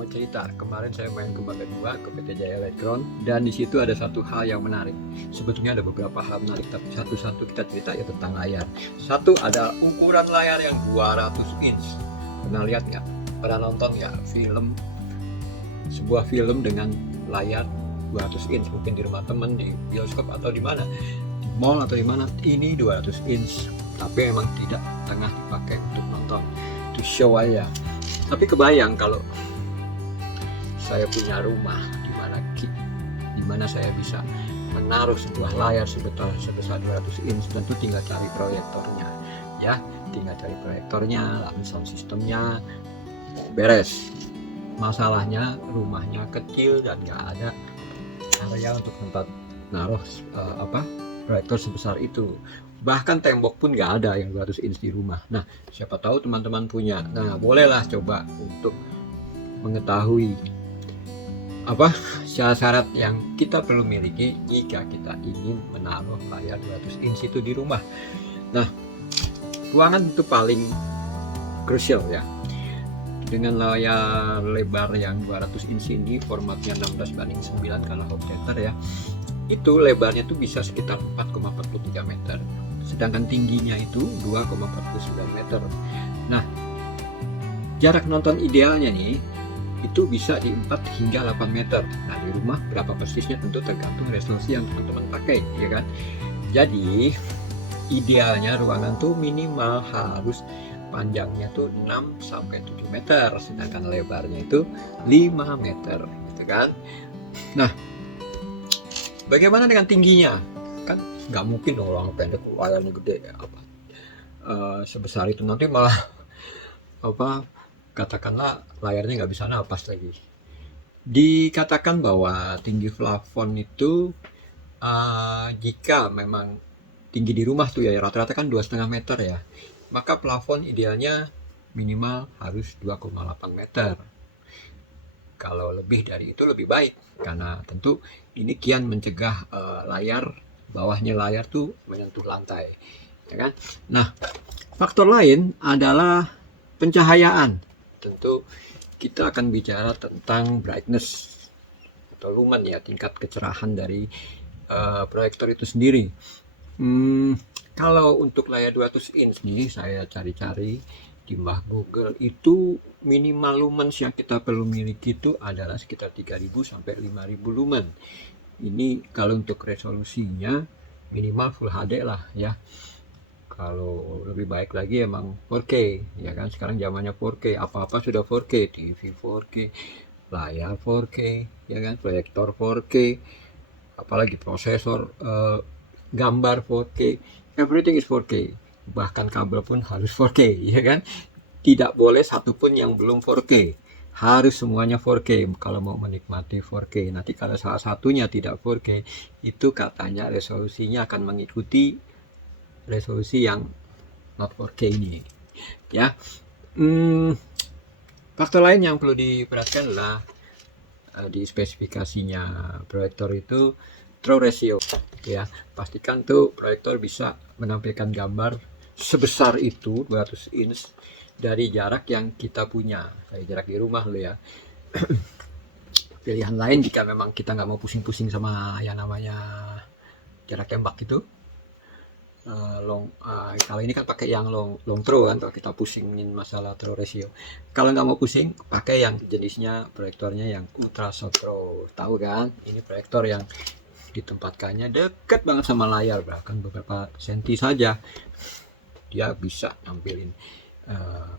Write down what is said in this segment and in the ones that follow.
Mau cerita, kemarin saya main ke Mangga 2 ke PT Jaya Electron, dan di situ ada satu hal yang menarik. Sebetulnya ada beberapa hal menarik, tapi satu-satu kita cerita ya tentang layar. Satu ada ukuran layar yang 200 inch. Pernah lihat nggak? Pernah nonton nggak sebuah film dengan layar 200 inch? Mungkin di rumah temen, di bioskop atau di mana, di mall atau di mana. Ini 200 inch, tapi memang tidak tengah dipakai untuk nonton, to show aja. Tapi kebayang kalau saya punya rumah di mana saya bisa menaruh sebuah layar sebesar 200 inch, tentu tinggal cari proyektornya ya, lalu sound systemnya beres. Masalahnya rumahnya kecil dan nggak ada area untuk tempat naruh proyektor sebesar itu. Bahkan tembok pun nggak ada yang 200 inch di rumah. Nah, siapa tahu teman-teman punya. Nah, bolehlah coba untuk mengetahui syarat-syarat yang kita perlu miliki jika kita ingin menaruh layar 200 inch itu di rumah. Nah, ruangan itu paling krusial ya. Dengan layar lebar yang 200 inch ini, formatnya 16:9 kalau home theater ya, itu lebarnya tuh bisa sekitar 4,43 meter, sedangkan tingginya itu 2,49 meter. Nah, jarak nonton idealnya nih itu bisa di 4 hingga 8 meter. Nah, di rumah berapa persisnya tentu tergantung resolusi yang teman-teman pakai, ya kan? Jadi, idealnya ruangan tuh minimal harus panjangnya tuh 6 sampai 7 meter, sedangkan lebarnya itu 5 meter, gitu kan? Nah, bagaimana dengan tingginya? Kan nggak mungkin orang pendek layarnya gede sebesar itu, nanti malah katakanlah layarnya nggak bisa napas lagi. Dikatakan bahwa tinggi plafon itu jika memang tinggi di rumah tuh ya rata-rata kan 2,5 meter ya, maka plafon idealnya minimal harus 2,8 meter. Kalau lebih dari itu lebih baik, karena tentu ini kian mencegah bawahnya layar tuh menyentuh lantai, ya kan? Nah, faktor lain adalah pencahayaan. Tentu kita akan bicara tentang brightness atau lumen ya, tingkat kecerahan dari proyektor itu sendiri. Kalau untuk layar 200 inch nih, saya cari-cari di Mbah Google itu minimal lumens yang kita perlu miliki itu adalah sekitar 3000 sampai 5000 lumen. Ini kalau untuk resolusinya minimal Full HD lah ya. Kalau lebih baik lagi emang 4K ya kan, sekarang zamannya 4K, apa-apa sudah 4K, TV 4K, layar 4K ya kan, proyektor 4K, apalagi prosesor gambar 4K, everything is 4K, bahkan kabel pun harus 4K ya kan. Tidak boleh satupun yang belum 4K, harus semuanya 4K kalau mau menikmati 4K. Nanti kalau salah satunya tidak 4K, itu katanya resolusinya akan mengikuti resolusi yang not 4K ini ya. Faktor lain yang perlu diperhatikan adalah di spesifikasinya proyektor itu throw ratio ya. Pastikan tuh proyektor bisa menampilkan gambar sebesar itu 200 inch dari jarak yang kita punya, kayak jarak di rumah lo ya. Pilihan lain jika memang kita nggak mau pusing-pusing sama yang namanya jarak tembak itu, kalau ini kan pakai yang long throw kan, kalau kita pusingin masalah throw ratio. Kalau nggak mau pusing, pakai yang jenisnya proyektornya yang ultra short throw, tahu kan? Ini proyektor yang ditempatkannya dekat banget sama layar, bahkan beberapa senti saja dia bisa nampilin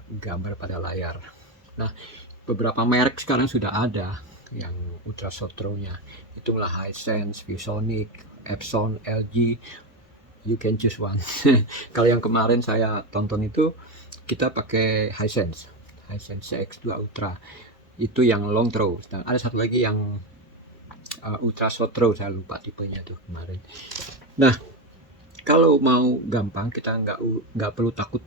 gambar pada layar. Nah, beberapa merek sekarang sudah ada yang ultra short throw-nya. Itulah Hisense, ViewSonic, Epson, LG. You can choose one. Kalau yang kemarin saya tonton itu kita pakai Hisense CX2 Ultra, itu yang long throw. Dan ada satu lagi yang ultra short throw, saya lupa tipenya tuh kemarin. Nah, Kalau mau gampang, kita nggak perlu takut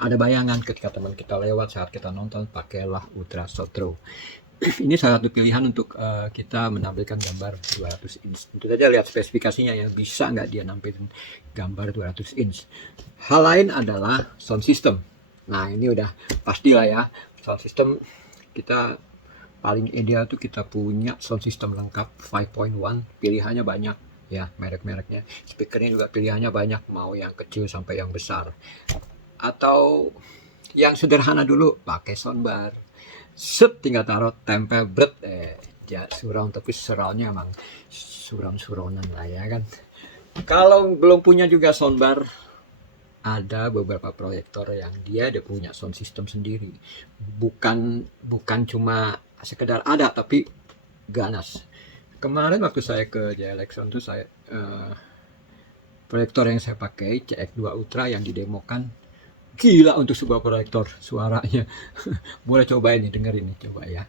ada bayangan ketika teman kita lewat saat kita nonton, pakailah Ultra Sotro. Ini salah satu pilihan untuk kita menampilkan gambar 200 inch. Tentu saja lihat spesifikasinya ya, bisa nggak dia nampilkan gambar 200 inch. Hal lain adalah sound system. Nah ini udah pastilah ya, sound system kita paling ideal tuh kita punya sound system lengkap 5.1, pilihannya banyak ya, merek-mereknya. Speakernya juga pilihannya banyak, mau yang kecil sampai yang besar. Atau yang sederhana dulu, pakai soundbar. Tinggal taruh, tempel, bret, ya surround, tapi surroundnya emang surround-surroundan lah ya kan. Kalau belum punya juga soundbar, ada beberapa proyektor yang dia punya sound system sendiri. Bukan cuma sekedar ada, tapi ganas. Kemarin waktu saya ke JLXon tuh proyektor yang saya pakai CX2 Ultra yang didemokan gila untuk sebuah proyektor suaranya. Boleh cobain nih, dengerin nih, coba ya.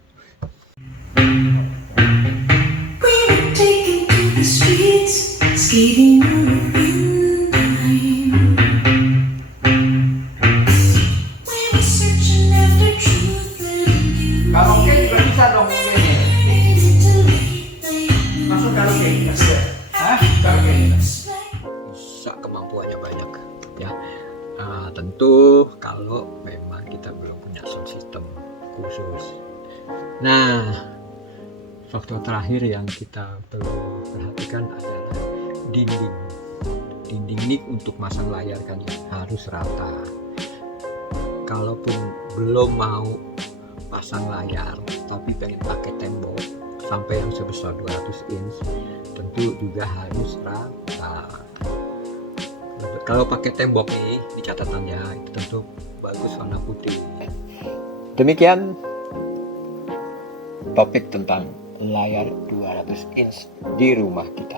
Karaoke juga bisa dong ini. Masuk karaoke bisa. Hah? Karaoke bisa, kemampuannya banyak ya. Tentu kalau memang kita belum punya sound system khusus. Nah, faktor terakhir yang kita perlu perhatikan adalah dinding. Dinding ini untuk masang layar kan ya, harus rata. Kalaupun belum mau pasang layar tapi pengen pakai tembok sampai yang sebesar 200 inch, tentu juga harus rata. Kalau pakai tembok nih, di catatannya itu tentu bagus warna putih. Demikian topik tentang layar 200 inch di rumah kita.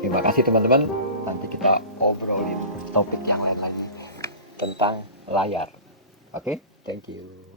Terima kasih teman-teman. Nanti kita obrolin topik yang lain lagi tentang layar. Oke, thank you.